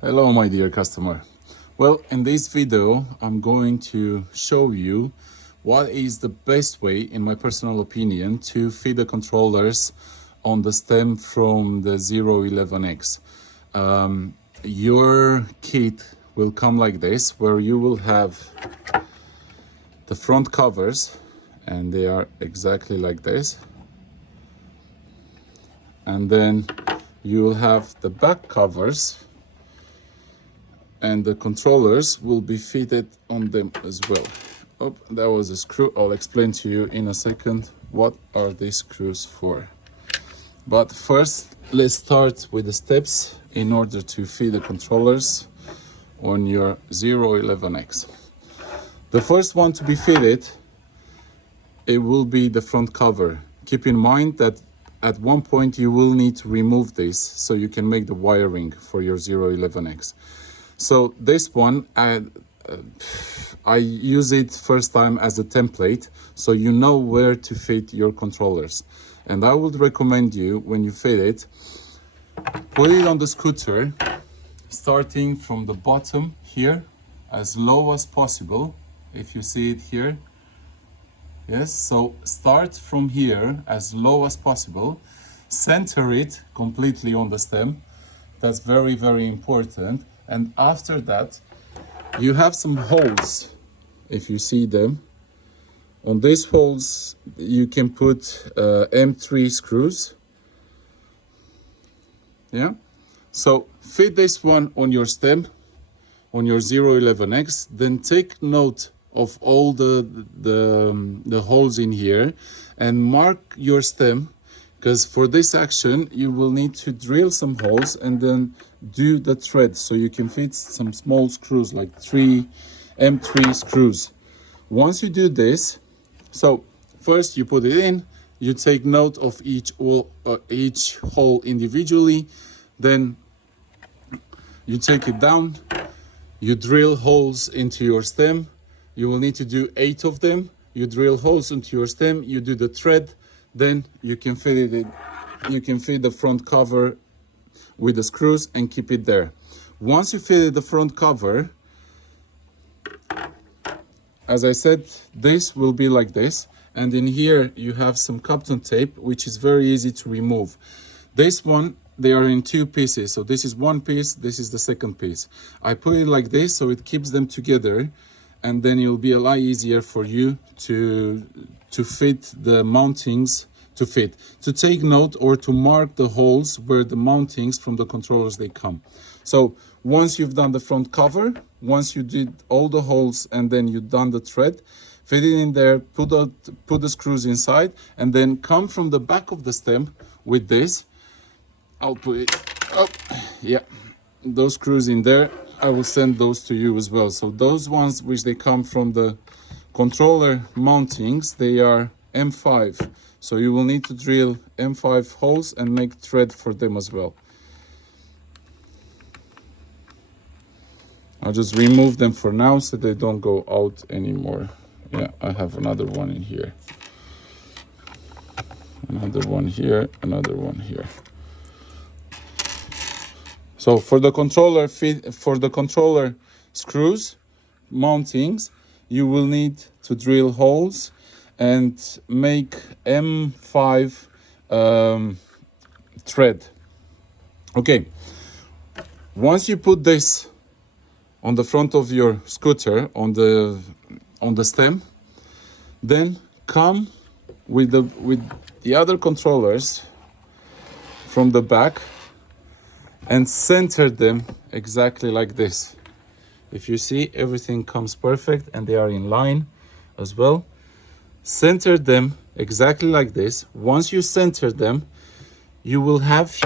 Hello, my dear customer. Well, in this video, I'm going to show you what is the best way, in my personal opinion, to fit the controllers on the stem from the Zero11X. Your kit will come like this, where you will have the front covers, and they are exactly like this. And then you will have the back covers, and the controllers will be fitted on them as well. Oh, that was a screw. I'll explain to you in a second what are these screws for. But first, let's start with the steps in order to fit the controllers on your Zero11X. The first one to be fitted, it will be the front cover. Keep in mind that at one point you will need to remove this so you can make the wiring for your Zero11X. So this one, I use it first time as a template, so you know where to fit your controllers. And I would recommend you, when you fit it, put it on the scooter, starting from the bottom here, as low as possible. If you see it here, yes, so start from here as low as possible, center it completely on the stem. That's very, very important. And after that, you have some holes, if you see them. On these holes, you can put M3 screws. Yeah. So fit this one on your stem, on your Zero11X. Then take note of all the holes in here and mark your stem, because for this action you will need to drill some holes and then do the thread, so you can fit some small screws like M3 screws. Once you do this, so first you put it in, you take note of each hole individually, then you take it down, you drill holes into your stem. You will need to do 8 of them. You drill holes into your stem, you do the thread, then you can fit it in. You can fit the front cover with the screws and keep it there. Once you fit the front cover, as I said, this will be like this, and in here you have some Kapton tape, which is very easy to remove. This one, they are in 2 pieces, so this is one piece, this is the second piece. I put it like this so it keeps them together, and then it will be a lot easier for you to fit the mountings, to take note or to mark the holes where the mountings from the controllers they come. So once you've done the front cover, once you did all the holes and then you've done the thread, fit it in there, put the screws inside, and then come from the back of the stem with this. I'll put it up. Yeah, those screws in there, I will send those to you as well. So those ones which they come from the controller mountings, they are M5. So you will need to drill M5 holes and make thread for them as well. I'll just remove them for now so they don't go out anymore. Yeah, I have another one in here. Another one here, another one here. So for the controller screws, mountings, you will need to drill holes and make M5 thread. Okay, once you put this on the front of your scooter, on the stem, then come with the other controllers from the back and center them exactly like this. If you see, everything comes perfect and they are in line as well. Center them exactly like this. Once you center them, you'll have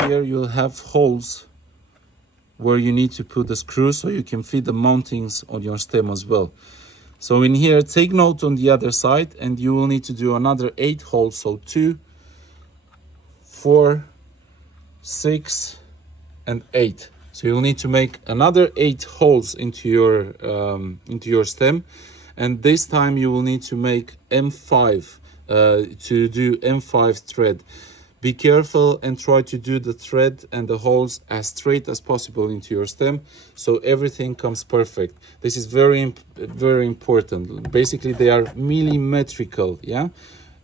holes where you need to put the screws so you can fit the mountings on your stem as well. So in here, take note on the other side, and you will need to do another 8 holes. So 2, 4, 6, and 8. So you'll need to make another 8 holes into your stem, and this time you will need to make M5 to do M5 thread. Be careful and try to do the thread and the holes as straight as possible into your stem, so everything comes perfect. This is very important. Basically, they are millimetrical, yeah?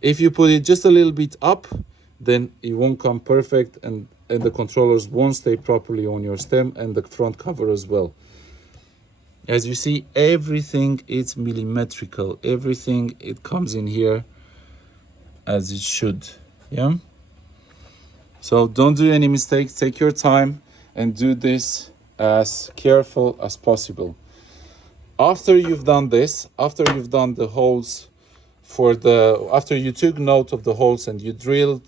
If you put it just a little bit up, then it won't come perfect, and the controllers won't stay properly on your stem, and the front cover as well. As you see, everything is millimetrical. Everything, it comes in here as it should, yeah? So don't do any mistakes. Take your time and do this as careful as possible. After you've done this, after you've done the holes after you took note of the holes and you drilled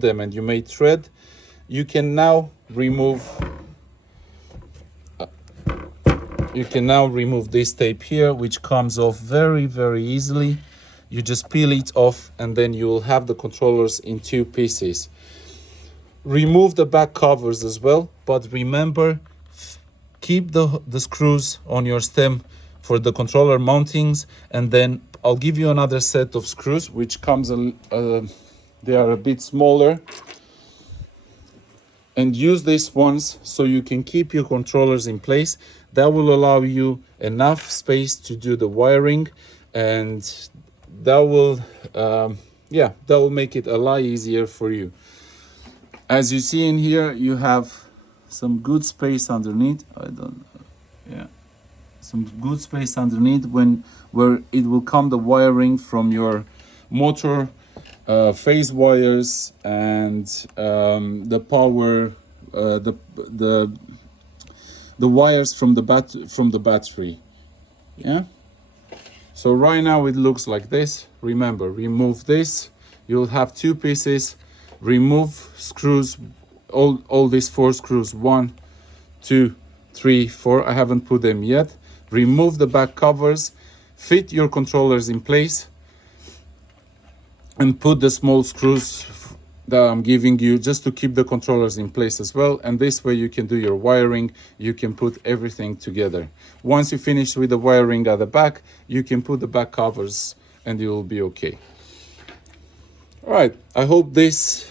them and you made thread, you can now remove this tape here, which comes off very easily. You just peel it off, and then you will have the controllers in two pieces. Remove the back covers as well, but remember, keep the screws on your stem for the controller mountings, and then I'll give you another set of screws which comes they are a bit smaller, and use these ones so you can keep your controllers in place. That will allow you enough space to do the wiring, and that will make it a lot easier for you. As you see in here, you have some good space underneath. Some good space underneath where it will come the wiring from your motor, phase wires, and the power, the wires from the battery. Yeah. So right now it looks like this. Remember, remove this. You'll have two pieces. Remove screws, all these 4 screws, 1, 2, 3, 4. I haven't put them yet. Remove the back covers, fit your controllers in place, and put the small screws that I'm giving you just to keep the controllers in place as well. And this way you can do your wiring, you can put everything together. Once you finish with the wiring at the back, you can put the back covers and you will be okay. All right, I hope this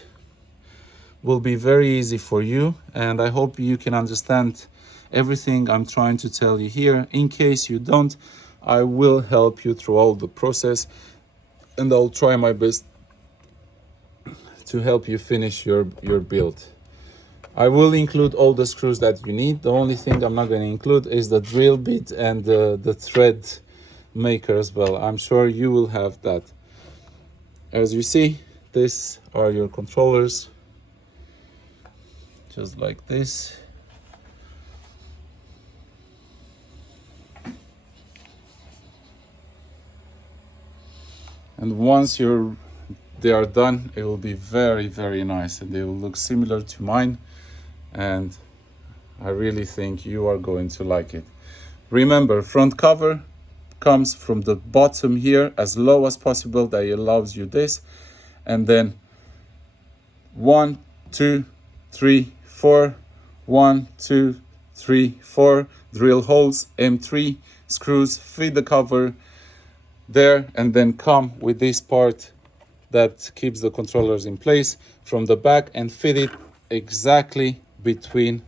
will be very easy for you, and I hope you can understand everything I'm trying to tell you here. In case you don't, I will help you throughout the process, and I'll try my best to help you finish your build. I will include all the screws that you need. The only thing I'm not going to include is the drill bit and the thread maker as well. I'm sure you will have that. As you see, these are your controllers, just like this. And once they are done, it will be very nice, and they will look similar to mine, and I really think you are going to like it. Remember, front cover comes from the bottom here as low as possible. That allows you this, and then 1, 2, 3, 4, 1, 2, 3, 4 drill holes, M3 screws, fit the cover there, and then come with this part that keeps the controllers in place from the back and fit it exactly between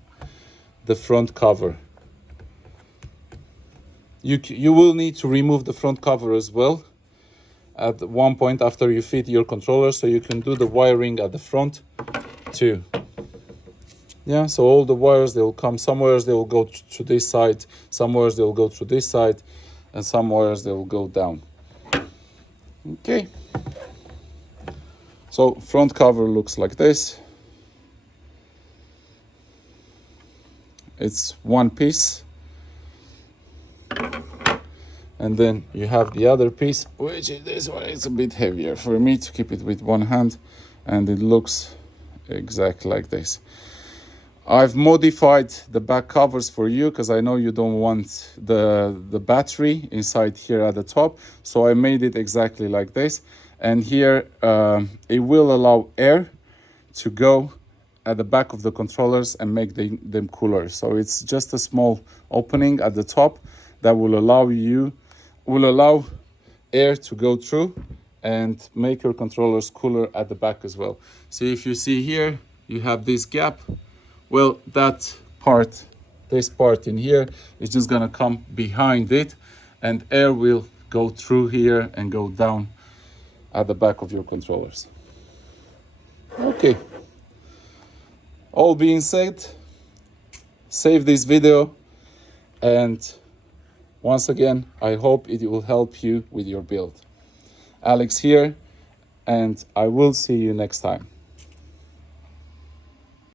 the front cover. You will need to remove the front cover as well at one point after you fit your controller, so you can do the wiring at the front too. Yeah, so all the wires, they will come, some wires they will go to this side, some wires they will go through this side, and some wires they will go down. Okay, so front cover looks like this. It's one piece, and then you have the other piece, which is this one. It's a bit heavier for me to keep it with one hand, and it looks exactly like this. I've modified the back covers for you because I know you don't want the battery inside here at the top, so I made it exactly like this. And here it will allow air to go at the back of the controllers and make them cooler. So it's just a small opening at the top that will allow air to go through and make your controllers cooler at the back as well. So if you see here, you have this gap. Well, that part, this part in here is just gonna come behind it, and air will go through here and go down at the back of your controllers. Okay, all being said, save this video, and once again, I hope it will help you with your build. Alex here, and I will see you next time.